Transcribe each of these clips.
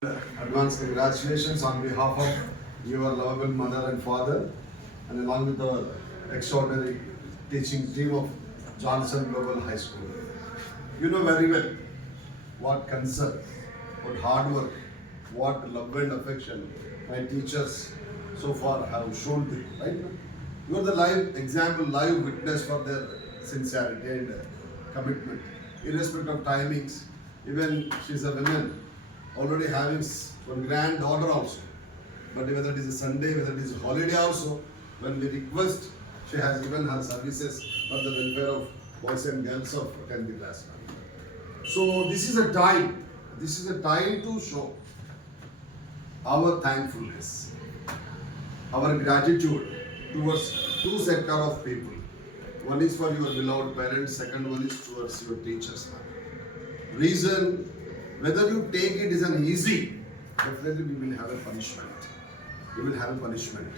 Advance congratulations on behalf of your lovable mother and father, and along with our extraordinary teaching team of Johnson Global High School. You know very well what concern, what hard work, what love and affection my teachers so far have shown to you, right? You are the live example, live witness for their sincerity and commitment, irrespective of timings. Even she's a woman, already having one granddaughter also. But whether it is a Sunday, whether it is a holiday also, when we request, she has given her services for the welfare of boys and girls of 10th class. So this is a time to show our thankfulness, our gratitude towards two sector of people. One is for your beloved parents, second one is towards your teachers. Reason, whether you take it as an easy, definitely we will have a punishment. You will have a punishment.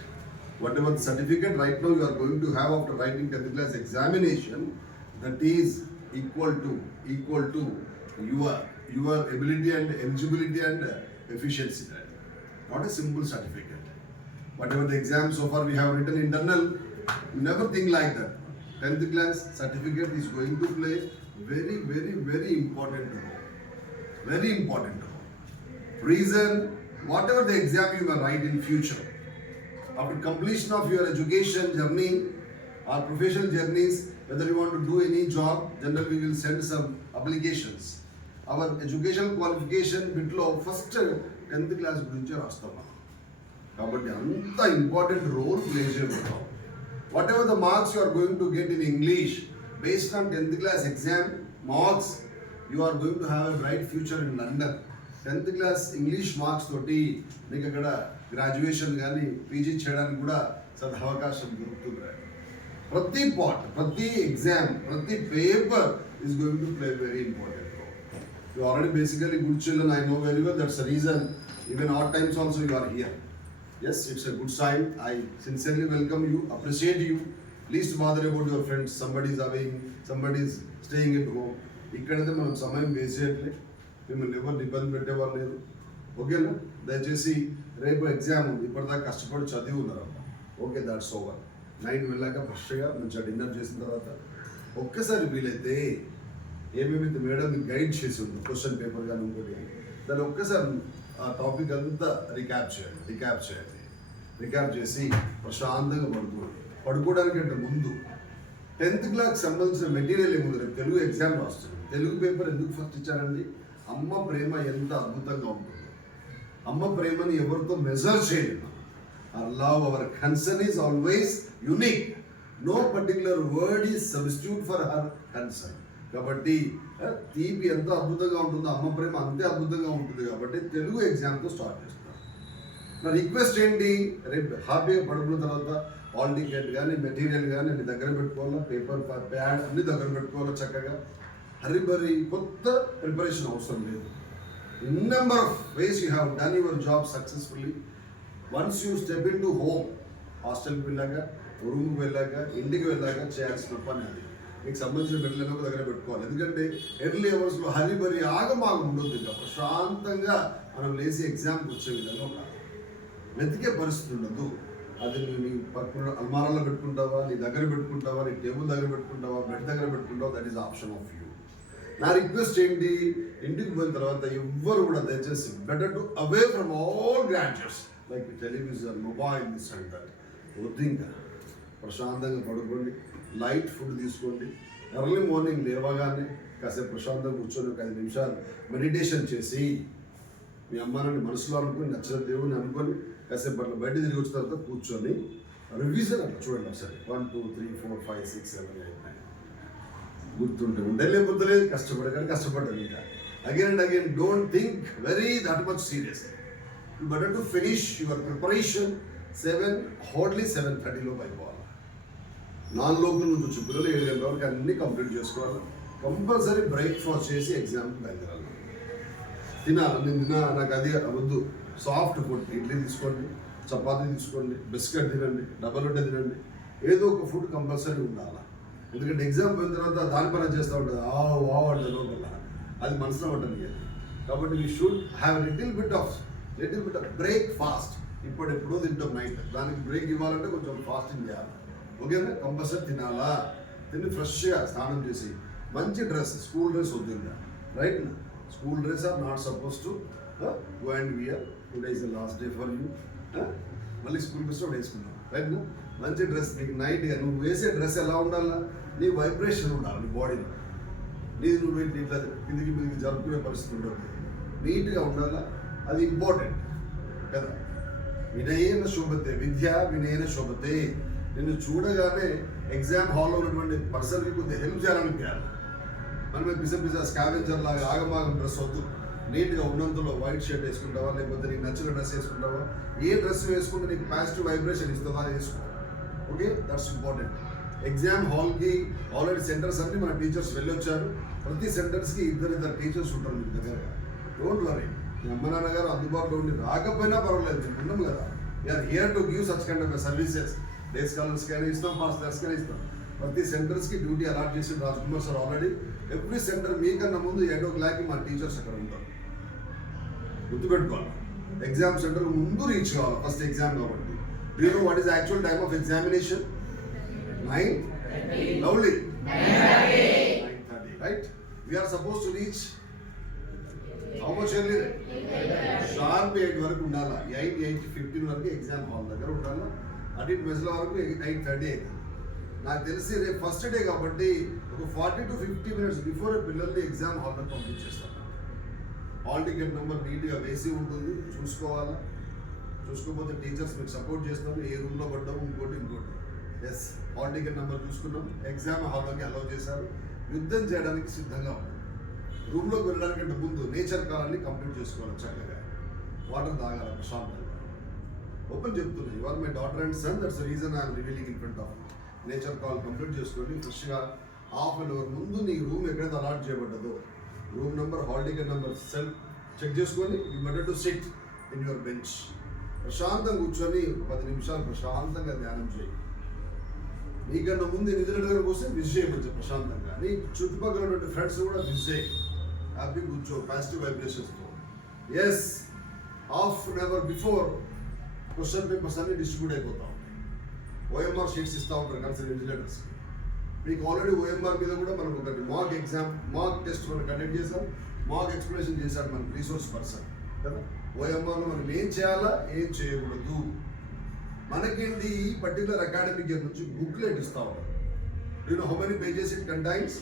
Whatever the certificate right now you are going to have after writing 10th class examination, that is equal to your ability and eligibility and efficiency. Not a simple certificate. Whatever the exam so far we have written internal, you never think like that. 10th class certificate is going to play very important role. Very important. Reason, whatever the exam you may write in future, after completion of your education journey or professional journeys, whether you want to do any job, generally we will send some applications. Our educational qualification bitlo first 10th class గురించి రాస్తాం. కాబట్టి అంత important role play చేయబోతాం. Whatever the marks you are going to get in English based on 10th class exam marks, you are going to have a bright future in London. 10th class English marks తోటి మీకు అక్కడ graduation కానీ PG చేయడానికి కూడా సదవకాశం దొరుకుతుంది. ప్రతి part, ప్రతి exam, ప్రతి paper is going to play very important role. You already basically good children, I know very well, that's the reason even odd times also you are here. Yes, it's a good sign. I sincerely welcome you, appreciate you. Least bother about your friends. Somebody is away, somebody is staying at home. ఇక్కడైతే మనం సమయం waste చేయట్లే, మిమ్మల్ని ఎవరిని ఇబ్బంది పెట్టేవాళ్ళు లేదు. ఓకేనా? దయచేసి రేపు ఎగ్జామ్ ఉంది, ఇప్పటిదాకా కష్టపడి చదివి ఉన్నారమ్మ. Okay, that's over. నైట్ వెళ్ళాక ఫ్రెష్గా మంచిగా డిన్నర్ చేసిన తర్వాత ఒక్కసారి వీలైతే ఏమేమైతే మేడం మీకు గైడ్ చేసి ఉంది క్వశ్చన్ పేపర్ కానీ ఇంకోటి కానీ దాన్ని ఒక్కసారి ఆ టాపిక్ అంతా రికాప్ చేసి ప్రశాంతంగా పడుకోవడానికంటే ముందు 10th క్లాస్ సంబంధించిన మెటీరియల్ ఏముంది, రేపు తెలుగు ఎగ్జామ్ రాస్తుంది. తెలుగు పేపర్ ఎందుకు ఫస్ట్ ఇచ్చారండి? అమ్మ ప్రేమ ఎంత అద్భుతంగా ఉంటుందో, అమ్మ ప్రేమని ఎవరితో మెజర్ చేయలేదు. Our love, our concern is always unique. No particular word is substitute for her concern. కాబట్టి తీపి ఎంత అద్భుతంగా ఉంటుందో అమ్మ ప్రేమ అంతే అద్భుతంగా ఉంటుంది. కాబట్టి తెలుగు ఎగ్జామ్తో స్టార్ట్ చేస్తాం. నా రిక్వెస్ట్ ఏంటి, రేపు హ్యాపీగా పడుకున్న తర్వాత హాల్ టికెట్ కానీ మెటీరియల్ కానీ అన్ని దగ్గర పెట్టుకోవాలా, పేపర్ ప్యాడ్ అన్ని దగ్గర పెట్టుకోవాలా. చక్కగా హరిబరి కొత్త ప్రిపరేషన్ అవసరం లేదు. In number of ways you have done your job successfully. Once you step in to home, హాస్టల్కి వెళ్ళాక, రూమ్కి వెళ్ళాక, ఇంటికి వెళ్ళాక చేయాల్సిన పని అది. మీకు సంబంధించిన మెటీరియల్ ఒక దగ్గర పెట్టుకోవాలి. ఎందుకంటే ఎర్లీ అవర్స్లో హరిబరి ఆగమాగం ఉండొద్దు. ఇంకా ప్రశాంతంగా మనం లేచి ఎగ్జామ్కి వచ్చే విధంగా ఉండాలి. వెతికే పరిస్థితి ఉండదు. అది నువ్వు నీ పక్కన అల్మారాలో పెట్టుకుంటావా, నీ దగ్గర పెట్టుకుంటావా, నీ టేబుల్ దగ్గర పెట్టుకుంటావా, బెడ్ దగ్గర పెట్టుకుంటావా, that is option of you. నా రిక్వెస్ట్ ఏంటి, ఇంటికి పోయిన తర్వాత ఎవ్వరు కూడా దయచేసి better to away from all gadgets like television, mobile, this and that. వద్దు, ఇంకా ప్రశాంతంగా పడుకోండి, లైట్ ఫుడ్ తీసుకోండి. ఎర్లీ మార్నింగ్ లేవగానే కాసేపు ప్రశాంతంగా కూర్చొని ఒక 5 నిమిషాలు మెడిటేషన్ చేసి మీ అమ్మానాన్ని మనసులో అనుకుని నచ్చిన దేవుని అనుకొని కాసేపు అట్లా బయట తిరిగి వచ్చిన తర్వాత కూర్చొని రివిజన్ అట్లా చూడండి ఒకసారి. 1 2 3 4 5 6 7 8 9 గుర్తుంటే ఉండలే గుర్తులేదు, కష్టపడ్డాను. ఇంకా again and again don't think very that much serious. You better to finish your preparation 7:30 లోపు అయిపోవాలి. 4 లోపల నుంచి వచ్చి పిల్లలు 7 గంటల వరకు అన్నీ కంప్లీట్ చేసుకోవాలి. కంపల్సరీ బ్రేక్ఫాస్ట్ చేసి ఎగ్జామ్కి బయలుదేరాలి. తినాలి, నాకు అది వద్దు. సాఫ్ట్ ఫుడ్, ఇడ్లీ తీసుకోండి, చపాతీ తీసుకోండి, బిస్కెట్ తినండి, డబల్ రొట్టె తినండి, ఏదో ఒక ఫుడ్ కంపల్సరీ ఉండాలి. ఎందుకంటే ఎగ్జామ్ పోయిన తర్వాత దాని పని చేస్తూ ఉంటుంది, అంటే లోపల అది మనసులో ఉంటుంది. కాబట్టి we should have little bit of break fast. ఎప్పుడో తింటాం నైట్, దానికి బ్రేక్ ఇవ్వాలంటే కొంచెం ఫాస్టింగ్ చేయాలి. ఓకేనా? కంపల్సరీ తినాలా, తిని ఫ్రెష్గా స్నానం చేసి మంచి డ్రెస్, స్కూల్ డ్రెస్ వద్దు ఇంకా, right? School dress are not suppose to go and wear. Today is the last day for you. మళ్ళీ స్కూల్ డ్రెస్ కూడా వేసుకున్నాం, రైట్? మంచి డ్రెస్ నీకు నైట్గా నువ్వు వేసే డ్రెస్ ఎలా ఉండాలా? నీ వైబ్రేషన్ ఉండాలి నీ బాడీలో. నీది నువ్వు ఇట్లా కిందికి మీదికి జరుపుకునే పరిస్థితి ఉండదు, నీట్గా ఉండాలా. అది ఇంపార్టెంట్ కదా. వినయేన శోభతే, విద్య వినయేన శోభతే. నిన్ను చూడగానే ఎగ్జామ్ హాల్లో ఉన్నటువంటి పర్సన్కి కొద్దిగా హెల్ప్ చేయాలనిపించాలి. మనమే పిసా స్కావెంజర్ లాగా ఆగమాగం డ్రెస్ వద్దు. నీట్గా ఉన్నంతలో వైట్ షర్ట్ వేసుకుంటావా, లేకపోతే నీకు నచ్చిన డ్రెస్ వేసుకుంటావా? ఏ డ్రెస్ వేసుకుంటే నీకు పాజిటివ్ వైబ్రేషన్ ఇస్తుందా వేసుకో. Okay, that's important. ఎగ్జామ్ హాల్కి ఆల్రెడీ సెంటర్స్ అన్ని మన టీచర్స్ వెళ్ళొచ్చారు. ప్రతి సెంటర్స్కి ఇద్దరు టీచర్స్ ఉంటారు మీ దగ్గర. డోంట్ వరీ, మీ అమ్మ నాన్నగారు అందుబాటులో ఉండి రాకపోయినా పర్వాలేదు, మేము ఉన్నాం కదా. We are here to give such kind of services. Day స్కాలర్స్కైనా ఇస్తాం, మాస్టర్స్కైనా ఇస్తాం. ప్రతి సెంటర్స్కి డ్యూటీ అలాట్ చేసి Rajkumar sir already. Every center మీకన్నా ముందు 8 o'clock మా టీచర్స్ అక్కడ ఉంటారు. గుర్తుపెట్టుకోవాలి, ఎగ్జామ్ సెంటర్ ముందు రీచ్ కావాలి. ఫస్ట్ ఎగ్జామ్ కాబట్టి. Do you know what is the actual time of examination? 9? Lovely. 9:30, right? We are supposed to reach how much earlier? Sharp 8 వరకు ఉండాలా. 8:15 వరకు ఎగ్జామ్ హాల్ దగ్గర ఉండాలా. అటు మెజల వరకు 8:30 అవుతుంది. నాకు తెలిసి రేపు ఫస్ట్ డే కాబట్టి ఒక 40 to 50 minutes బిఫోర్ పిల్లల్ని ఎగ్జామ్ హాల్లో పంపించేస్తాను. హాల్ టికెట్ నెంబర్ నీట్గా వేసి ఉంటుంది, చూసుకోవాలా. చూసుకోకపోతే టీచర్స్ మీకు సపోర్ట్ చేస్తారు. ఏ రూమ్లో పడ్డాము, ఇంకోటి. ఎస్, హాల్ టికెట్ నెంబర్ చూసుకున్నాం. ఎగ్జామ్ హాల్లోకి అలౌ చేశారు. యుద్ధం చేయడానికి సిద్ధంగా ఉంది. రూమ్లోకి వెళ్ళడానికంటే ముందు నేచర్ కాలాన్ని కంప్లీట్ చేసుకోవాలి. చక్కగా వాటర్ తాగాలి ప్రశాంతంగా. ఓపెన్ చెప్తున్నాయి, you are my daughter and son, that's the reason I'm revealing in front of. Nature call complete చేసుకొని ఫ్రెష్గా హాఫ్ అన్ అవర్ ముందు నీ రూమ్ ఎక్కడైతే అలాట్ చేయబడ్డదో room number, hall ticket number self check చేసుకొని you better to sit in your bench. ప్రశాంతంగా కూర్చొని 10 నిమిషాలు ప్రశాంతంగా ధ్యానం చేయి. నీకన్నా ముందు నిద్రగరకు వస్తే విజ్ చేయవచ్చు ప్రశాంతంగా. నీ చుట్టుపక్కల ఉన్నటువంటి ఫ్రెండ్స్ కూడా విజ్ చేయి. హ్యాపీ కూర్చో పాజిటివ్ వైబ్రేషన్స్తో. Yes, half an hour before question papers అన్ని డిస్ట్రిబ్యూట్ అయిపోతా ఉంటాయి. ఓఎంఆర్ షీట్స్ ఇస్తూ ఉంటారు కన్సల్ట్ ఇన్విజిలేటర్స్కి. మీకు ఆల్రెడీ ఓఎంఆర్ మీద కూడా మనం ఒకటి మాక్ టెస్ట్ మనం కండక్ట్ చేశాం. మాక్ ఎక్స్ప్లెనేషన్ చేశాడు మన రిసోర్స్ పర్సన్ కదా. ఓఎంఆర్లో మనం ఏం చేయాలా, ఏం చేయకూడదు. మనకేంటి ఈ పర్టికులర్ అకాడమిక్ ఇయర్ నుంచి బుక్లెట్ ఇస్తా ఉంటారు. You know how many pages it contains?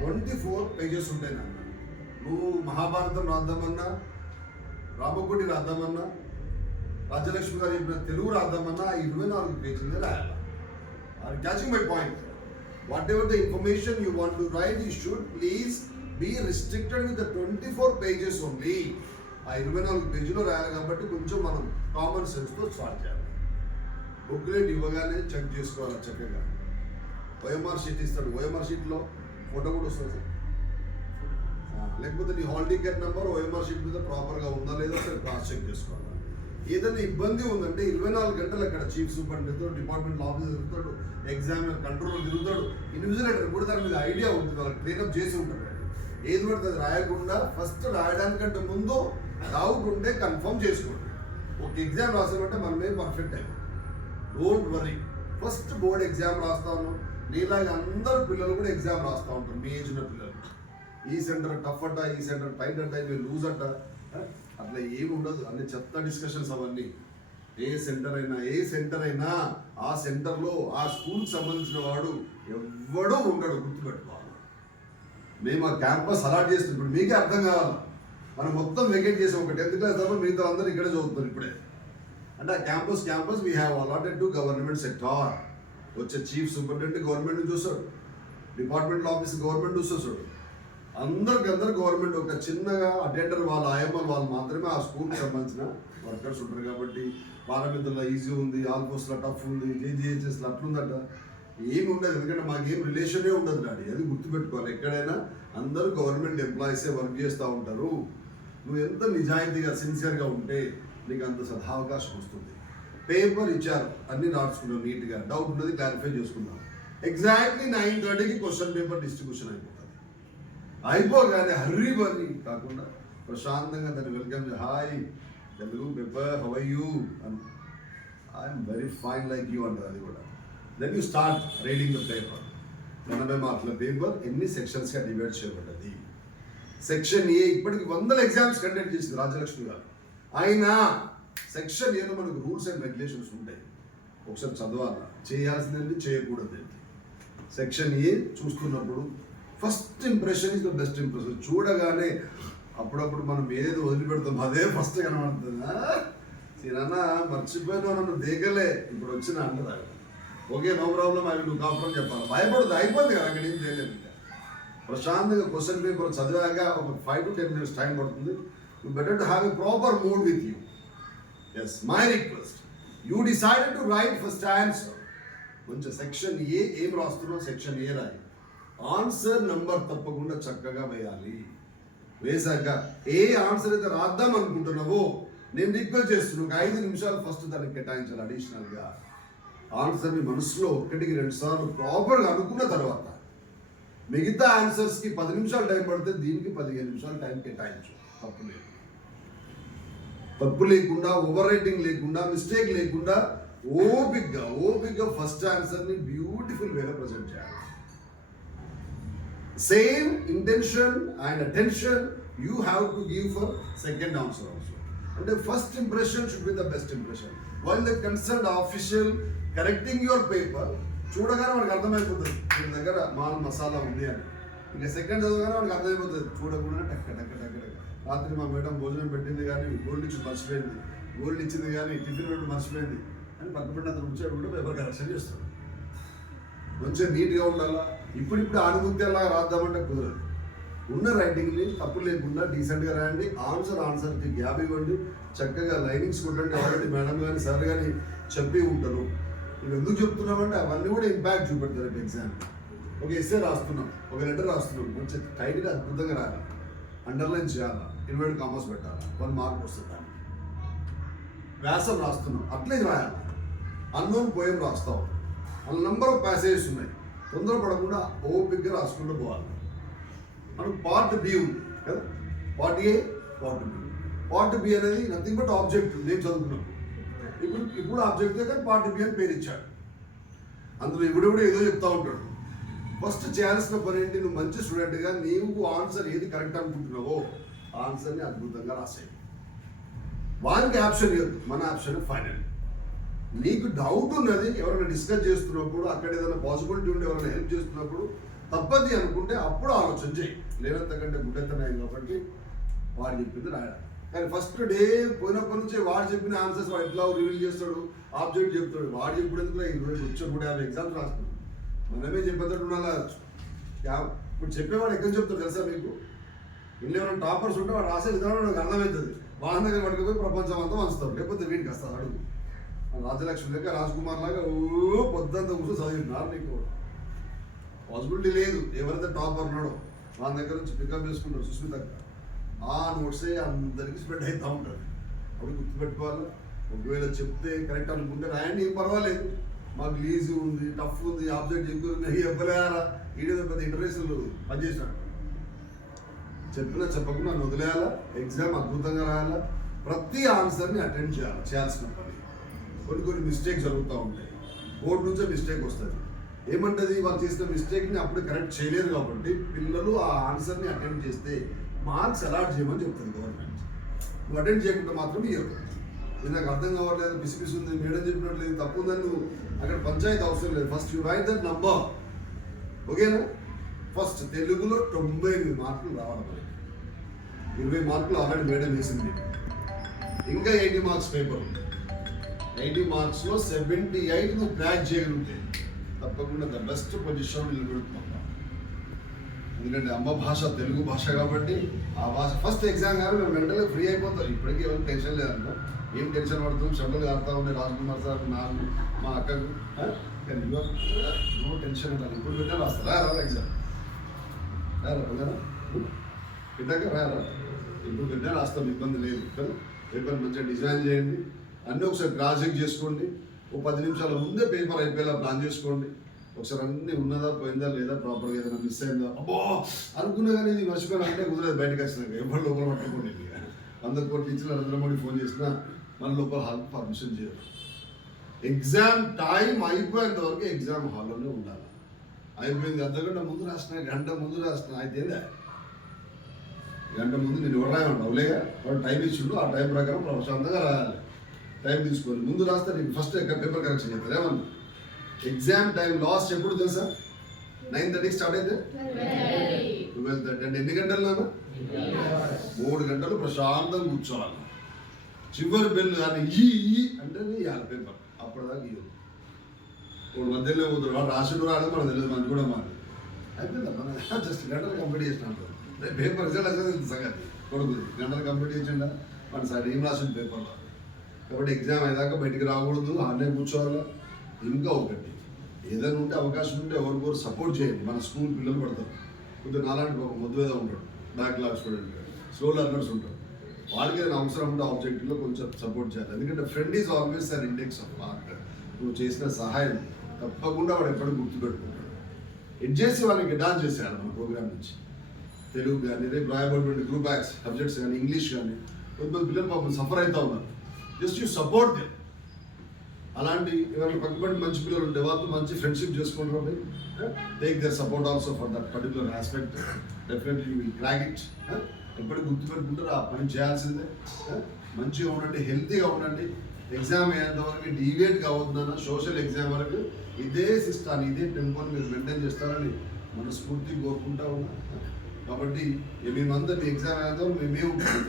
24 pages ఉంటాయి నాన్న. నువ్వు మహాభారతం రాద్దామన్నా, రామకోటి రాద్దామన్నా, రాజ్యలక్ష్మి గారు చెప్పిన తెలుగు రాద్దామన్నా 24 పేజీలే రాయాలి. Are catching my point? Whatever the information you want to write, you should please be restricted with the 24 pages only. ఆ 24 పేజీలో రాయాలి కాబట్టి కొంచెం మనం కామన్ సెన్స్తో స్టార్ట్ చేయాలి. బుక్లెట్ ఇవ్వగానే చెక్ చేసుకోవాలి చక్కగా. ఓఎంఆర్ షీట్ ఇస్తాడు, ఓఎంఆర్ షీట్లో ఫోటో కూడా వస్తుంది. లేకపోతే నీ hall ticket number OMR sheet మీద ప్రాపర్గా ఉందా లేదా సరే క్రాస్ చెక్ చేసుకోవాలి. ఏదైనా ఇబ్బంది ఉందంటే 24 గంటలు అక్కడ చీఫ్ సూపరింటెండెంట్, డిపార్ట్మెంట్ ఆఫీసర్ తిరుగుతాడు, ఎగ్జామినర్ కంట్రోలర్ తిరుగుతాడు, ఇన్విజిలేటర్ కూడా దాని మీద ఐడియా ఉంటుంది, వాళ్ళకి ట్రైనప్ చేసి ఉంటాడు. ఏది పడితే అది రాయకుండా ఫస్ట్ రాయడానికంటే ముందు డౌట్ ఉంటే కన్ఫర్మ్ చేసుకోండి. ఒక ఎగ్జామ్ రాసామంటే మనమే పర్ఫెక్ట్ అయిపోయింది. Don't worry. First board exam రాస్తాను. నీలాగా అందరు పిల్లలు కూడా ఎగ్జామ్ రాస్తూ ఉంటారు, మీ ఏజ్ ఉన్న పిల్లలు. ఈ సెంటర్ టఫ్ అంట, ఈ సెంటర్ టైట్ అంట, ఇవి లూజ్ అంట, అట్లా ఏమి ఉండదు. అన్ని చెత్త డిస్కషన్స్ అవన్నీ. ఏ సెంటర్ అయినా ఆ సెంటర్లో ఆ స్కూల్కి సంబంధించిన వాడు ఎవ్వడూ ఉండడు, గుర్తుపెట్టుకోవాలి. మేము ఆ క్యాంపస్ అలాట్ చేస్తున్నాం. ఇప్పుడు మీకే అర్థం కావాలి, మనం మొత్తం వెకేట్ చేసాం. ఒక 10th class తప్ప మిగతా అందరూ ఇక్కడే చదువుతున్నారు ఇప్పుడే. అంటే ఆ campus we have allotted to government sector. వచ్చే చీఫ్ సూపరింటెండెంట్ గవర్నమెంట్ చూస్తాడు, డిపార్ట్మెంట్ ఆఫీస్ గవర్నమెంట్ చూస్తాడు, అందరు గవర్నమెంట్. ఒక చిన్నగా అటెండర్ వాళ్ళ ఆయమ్మలు వాళ్ళు మాత్రమే ఆ స్కూల్కి సంబంధించిన వర్కర్స్ ఉంటారు. కాబట్టి పారామితుల్లో ఈజీ ఉంది, ఆల్మోస్ట్లో టఫ్ ఉంది, జేజీహెచ్ఎస్లో అట్లుందట, ఏమి ఉండదు. ఎందుకంటే మాకేం రిలేషనే ఉండదు డాడీ, అది గుర్తుపెట్టుకోవాలి. ఎక్కడైనా అందరూ గవర్నమెంట్ ఎంప్లాయీసే వర్క్ చేస్తూ ఉంటారు. నువ్వు ఎంత నిజాయితీగా సిన్సియర్గా ఉంటే నీకు అంత సదావకాశం వస్తుంది. పేపర్ ఇచ్చారు, అన్నీ రాసుకున్నాం నీట్గా, డౌట్ ఉన్నది క్లారిఫై చేసుకుందాం. ఎగ్జాక్ట్లీ 9:30కి క్వశ్చన్ పేపర్ డిస్ట్రిబ్యూషన్ అయిపోతుంది. అయిపోగానే హర్రీ బర్రీ కాకుండా ప్రశాంతంగా దాన్ని welcome hi Telugu paper how are you అని I'm very fine like you అంటారు. అది కూడా then you start reading the paper. 80 మార్కుల పేపర్ ఎన్ని సెక్షన్స్గా డివైడ్ చేయబడ్డది. సెక్షన్ ఏ ఇప్పటికి 100 ఎగ్జామ్స్ కండక్ట్ చేసింది రాజలక్ష్మి గారు. అయినా సెక్షన్ ఏలో మనకు రూల్స్ అండ్ రెగ్యులేషన్స్ ఉంటాయి, ఒకసారి చదవాలి. చేయాల్సిందండి, చేయకూడదండి. సెక్షన్ ఏ చూస్తున్నప్పుడు first impression is the best impression. చూడగానే అప్పుడప్పుడు మనం ఏదేదో వదిలిపెడతాం, అదే ఫస్ట్ కనబడుతుందా సీనన్న మర్చిపోయినా నన్ను దేగలే ఇప్పుడు వచ్చిన అంటదా. ఓకే నో ప్రాబ్లం, అవి నువ్వు కాపురం చెప్పాలి. భయపడదు, అయిపోద్ది కదా, అక్కడ ఏం చేయలేదు. ప్రశాంతంగా క్వశ్చన్ పేపర్ చదివాక ఒక 5 to 10 minutes టైం పడుతుంది. You better to have a proper mood with you. As my request, you decided to write first answer. కొంచెం సెక్షన్ ఏ ఏం రాస్తున్నావు, సెక్షన్ ఏ రాయి. ఆన్సర్ నంబర్ తప్పకుండా చక్కగా వేయాలి. వేసాక ఏ ఆన్సర్ అయితే రాద్దాం అనుకుంటున్నావో నేను రిక్వెస్ట్ చేస్తున్నాను, ఒక 5 నిమిషాలు ఫస్ట్ దానికి కేటాయించాలి. అడిషనల్గా ఆన్సర్ని మనసులో 1-2 సార్లు ప్రాపర్గా అనుకున్న తర్వాత మిగతా ఆన్సర్స్కి 10 నిమిషాలు టైం పడితే దీనికి 15 నిమిషాలు టైం కేటాయించు. తప్పు లేదు, తప్పు లేకుండా, ఓవర్ రైటింగ్ లేకుండా, మిస్టేక్ లేకుండా ఓపిక్గా ఫస్ట్ ఆన్సర్ని బ్యూటిఫుల్ వేలో ప్రజెంట్ చేయాలి. Same intention and attention you have to give for second answer also. అంటే first impression should be the best impression. While the concerned official correcting your paper చూడగానే మనకు అర్థమైపోతుంది దీని దగ్గర మాల్ మసాలా ఉంది అని. ఇంకా సెకండ్ చదవగానే మనకు అర్థమైపోతుంది. చూడకుండా టక్క టక్క టక్క టక్క. రాత్రి మా మేడం భోజనం పెట్టింది కానీ గోల్డ్ ఇచ్చి మర్చిపోయింది, గోల్డ్ ఇచ్చింది కానీ టిఫిన్ పెట్టి మర్చిపోయింది అని పక్కపడిన అతను ఉంచాడు కూడా పేపర్ కరెక్షన్ చేస్తాడు. కొంచెం నీట్గా ఉండాలా. ఇప్పుడు ఆనుభూతిలాగా రాద్దామంటే కుదరదు. ఉన్న రైటింగ్ని తప్పు లేకుండా డీసెంట్గా రాయండి. ఆన్సర్కి గ్యాప్ ఇవ్వండి. చక్కగా లైనింగ్స్ కొట్టండి. ఆల్రెడీ మేడం కానీ సార్ కానీ చెప్పి ఉంటారు. నువ్వు ఎందుకు చెప్తున్నామంటే అవన్నీ కూడా ఇంపాక్ట్ చూపెడతారు ఎగ్జామ్. ఒక ఎస్సే రాస్తున్నాం, ఒక లెటర్ రాస్తున్నాం, కొంచెం టైట్గా అద్భుతంగా రాయాలి, అండర్లైన్ చేయాలా, ఇన్వర్టెడ్ కామర్స్ పెట్టాలి, 1 మార్క్ వస్తుంది. వ్యాసం రాస్తున్నాం, అట్లే రాయాలి. అన్నోన్ పోయం రాస్తావు, వాళ్ళ నెంబర్ ఆఫ్ ప్యాసేజెస్ ఉన్నాయి, తొందరపడకుండా ఓపిక్గా రాసుకుంటూ పోవాలి. మనకు పార్ట్ బి ఉంది కదా, part A, part B. Part B అనేది నథింగ్ బట్ ఆబ్జెక్ట్. నేను చదువుకున్నాను ఇప్పుడు ఆబ్జెక్ట్ కానీ పార్ట్ బి అని పేరు ఇచ్చాడు. అందులో ఇప్పుడు ఏదో చెప్తా ఉంటాడు. ఫస్ట్ చేయాల్సిన పని ఏంటి, నువ్వు మంచి స్టూడెంట్గా నీవు ఆన్సర్ ఏది కరెక్ట్ అనుకుంటున్నావో ఆన్సర్ని అద్భుతంగా రాసేయి. వానికి ఆప్షన్ లేదు, మన ఆప్షన్ ఫైనల్. నీకు డౌట్ ఉన్నది, ఎవరైనా డిస్కస్ చేస్తున్నప్పుడు అక్కడ ఏదైనా పాసిబిలిటీ ఉండి ఎవరైనా హెల్ప్ చేస్తున్నప్పుడు తప్పది అనుకుంటే అప్పుడు ఆలోచన చేయి. లేనంతకంటే గుడ్డెత్తనాయి కాబట్టి వాడు చెప్పింది రాయాలి. కానీ ఫస్ట్ డే పోయినప్పటి నుంచి వాడు చెప్పిన ఆన్సర్స్ వాడు ఎట్లా రివీల్ చేస్తాడు, ఆబ్జెక్ట్ చెప్తాడు. వాడు చెప్పేందుకు ఈరోజు వచ్చే 150 ఎగ్జామ్స్ రాస్తాడు. మనమే చెప్పేటట్టు ఉండాలి. ఇప్పుడు చెప్పేవాడు ఎక్కడ చెప్తాడు తెలుసా మీకు? వీళ్ళు ఎవరైనా టాపర్స్ ఉంటే వాడు రాసే విధానం నాకు అర్థమవుతుంది. వాళ్ళ దగ్గర పట్టుకుపోయి ప్రపంచం అంతా వంచుతాడు. లేకపోతే వీడికి వస్తాడు అడుగు. రాజలక్ష్మి లెక్క రాజ్ కుమార్ లాగా పొద్దుంతా కూర్చొని చదివినారు. నీకు పాసిబిలిటీ లేదు. ఎవరైతే టాపర్ ఉన్నాడో వాళ్ళ దగ్గర నుంచి పికప్ చేసుకుంటారు. సుస్మిత ఆ నోట్సే అందరికీ స్ప్రెడ్ అవుతూ ఉంటుంది. అప్పుడు గుర్తుపెట్టుకోవాలి. ఒకవేళ చెప్తే కరెక్ట్ అనుకుంటే రాయండి, ఏం పర్వాలేదు. మాకు లీజు ఉంది, టఫ్ ఉంది, ఆబ్జెక్ట్ ఎక్కువ ఉంది, ఇవ్వలేరా ఈడేదో పెద్ద ఇంటర్నేషనల్ పనిచేసినాడు. చెప్పకుండా వదిలేయాలా. ఎగ్జామ్ అద్భుతంగా రాయాలా. ప్రతి ఆన్సర్ని అటెండ్ చేయాల్సిన పని. కొన్ని మిస్టేక్స్ జరుగుతూ ఉంటాయి. బోర్డు నుంచే మిస్టేక్ వస్తుంది. ఏమంటుంది, వాళ్ళు చేసిన మిస్టేక్ని అప్పుడు కరెక్ట్ చేయలేదు కాబట్టి పిల్లలు ఆ ఆన్సర్ని అటెండ్ చేస్తే మార్క్స్ అలాట్ చేయమని చెప్తుంది గవర్నమెంట్. నువ్వు అటెండ్ చేయకుండా మాత్రం ఇవ్వదు. ఇది నాకు అర్థం కావట్లేదు, పిసి ఉంది, మేడం చెప్పినట్లేదు, తప్పు ఉందని నువ్వు అక్కడ పంచాయతీ అవసరం లేదు. First you right that number. ఓకేనా? ఫస్ట్ తెలుగులో 98 మార్కులు రావాలి. 20 మార్కులు ఆల్రెడీ మేడం వేసింది. ఇంకా 80 మార్క్స్ పేపర్ ఉంది. 80 మార్క్స్లో 78 నువ్వు క్రాక్ చేయగలిగితే తప్పకుండా ద బెస్ట్ పొజిషన్ నిలబెడుతున్నాం. ఎందుకంటే అమ్మ భాష తెలుగు భాష కాబట్టి ఆ భాష ఫస్ట్ ఎగ్జామ్ కానీ మేము మెంటల్గా ఫ్రీ అయిపోతాం. ఇప్పటికీ ఎవరికి టెన్షన్ లేదనుకో. ఏం టెన్షన్ పడుతుంది, షెడ్యూల్ కారుతా ఉన్నాయి రాజ్ కుమార్ సార్, నాకు, మా అక్కకు. కానీ నో టెన్షన్ ఉండాలి. ఇప్పుడు పెట్టే రాస్తా రా ఎగ్జామ్ రారా పెట్టాక రారా. ఇప్పుడు పెట్టే రాస్తాం, ఇబ్బంది లేదు కదా. పేపర్ మంచిగా డిజైన్ చేయండి, అన్నీ ఒకసారి క్రాస్ చెక్ చేసుకోండి. ఓ 10 నిమిషాల ముందే పేపర్ అయిపోయేలా ప్లాన్ చేసుకోండి. ఒకసారి అన్ని ఉన్నదా పోయిందా లేదా ప్రాపర్గా ఏదైనా మిస్ అయిందా అబ్బో అనుకున్నా కానీ ఇది మర్చిపోయినా అంటే కుదరదు బయటకు వచ్చినాక ఎవరు లోపల పట్టుకోండి 100 కోట్లు ఇచ్చిన 200 మోడీ ఫోన్ చేసినా మన లోపల హాల్ పర్మిషన్ చేయరు. ఎగ్జామ్ టైం అయిపోయేంత వరకు ఎగ్జామ్ హాల్లోనే ఉండాలి. అయిపోయింది అర్ధగంట ముందు రాసిన గంట ముందు రాసిన అయితే గంట ముందు నేను ఎవరు రాయమంటావు అవులేగా వాడు టైం ఇచ్చిండు ఆ టైం ప్రకారం ప్రశాంతంగా రాయాలి. టైం తీసుకొని ముందు రాస్తే నీకు ఫస్ట్ పేపర్ కరెక్షన్ చేస్తారు. ఏమన్నా ఎగ్జామ్ టైం లాస్ట్ ఎప్పుడు తెలుసా? 9:30 స్టార్ట్ అయితే 12:30 అంటే ఎన్ని గంటలు నాన్న? 3 గంటలు ప్రశాంతంగా కూర్చోవాలి. చివరి బెల్ కానీ ఈ అంటే ఇవ్వాలి పేపర్ అప్పటిదాకా ఇవ్వదు. ఇప్పుడు మధ్యలో పోతాడు వాడు రాసిండు రాదు మనకు తెలియదు మనకు కూడా మాది అయిపోయిందా మన జస్ట్ గంటలు కంప్లీట్ చేసిన అంటారు. పేపర్ రిజల్ట్ వచ్చేది సంగతి కొడుకుది గంటలు కంప్లీట్ చేసిండా మన సార్ ఏం రాసింది పేపర్లో. కాబట్టి ఎగ్జామ్ అయ్యాక బయటికి రాకూడదు హార్నే కూర్చోవాలి. ఇంకా ఒకటి ఏదైనా ఉంటే అవకాశం ఉంటే ఎవరికొరు సపోర్ట్ చేయండి. మన స్కూల్ పిల్లలు పడతారు కొద్దిగా నాలాంటి ఒక మొద్దువేద ఉంటాడు బ్యాక్లాగ్ స్టూడెంట్ స్లో లెర్నర్స్ ఉంటారు. వాళ్ళకి ఏదైనా అవసరం ఉంటే ఆబ్జెక్టివ్లో కొంచెం సపోర్ట్ చేయాలి. ఎందుకంటే friend is always an index of mark. నువ్వు చేసిన సహాయం తప్పకుండా వాడు ఎప్పటికీ గుర్తుపెట్టుకుంటాడు. ఎడ్ చేసి వాళ్ళకి డాన్స్ చేసేయాలి మన ప్రోగ్రామ్ నుంచి. తెలుగు కానీ రేపు రాయబడినటువంటి గ్రూప్ యాక్స్ సబ్జెక్ట్స్ కానీ ఇంగ్లీష్ కానీ కొంతమంది పిల్లలు పాపం సఫర్ అవుతూ ఉన్నారు. Just you support them. అలాంటి ఎవరైనా పక్కపడి మంచి పిల్లలు ఉంటే వాళ్ళతో మంచి ఫ్రెండ్షిప్ చేసుకుంటారు. Take their support also for that particular aspect. Definitely you will crack it. ఎప్పటికీ గుర్తుపెట్టుకుంటారు ఆ పని చేయాల్సిందే. మంచిగా ఉండండి, హెల్తీగా ఉండండి. ఎగ్జామ్ అయ్యేంత వరకు డీవియేట్ కావద్దన్న సోషల్ ఎగ్జామ్ వరకు ఇదే సిస్టాన్ని ఇదే టెంపోని మీరు మెయింటైన్ చేస్తారని మనస్ఫూర్తి కోరుకుంటా ఉన్నా. కాబట్టి మేమందరం ఎగ్జామ్ అయ్యేంత వరకు మేమే ఉంటాం.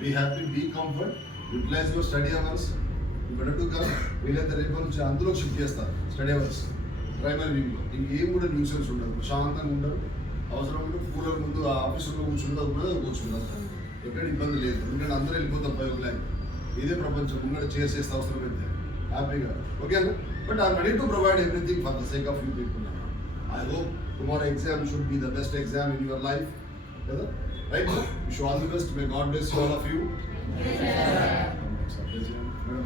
Be happy, be comfort, utilize your study hours. Better to come. వీలైతే రేపు నుంచి అందులో షిఫ్ట్ చేస్తారు స్టడీ అవర్స్ ప్రైమరీ వింగ్లో. ఇంకేం కూడా న్యూసెన్స్ ఉండదు, ప్రశాంతంగా ఉండరు. అవసరం ఉంటే కూలర్ ముందు ఆ ఆఫీసులో కూర్చుంటే కూర్చుంటారు. ఎక్కడ ఇబ్బంది లేదు. ఎందుకంటే అందరూ వెళ్ళిపోతాం 5 o'clock. ఇదే ప్రపంచం ముంగడ చేసేస్తే అవసరం అయితే హ్యాపీగా ఓకేనా. But I ready to provide everything for the sake of you people. I hope tomorrow exam should be the best exam in your life కదా. Right, wish all the best. May God bless you all of you. Madam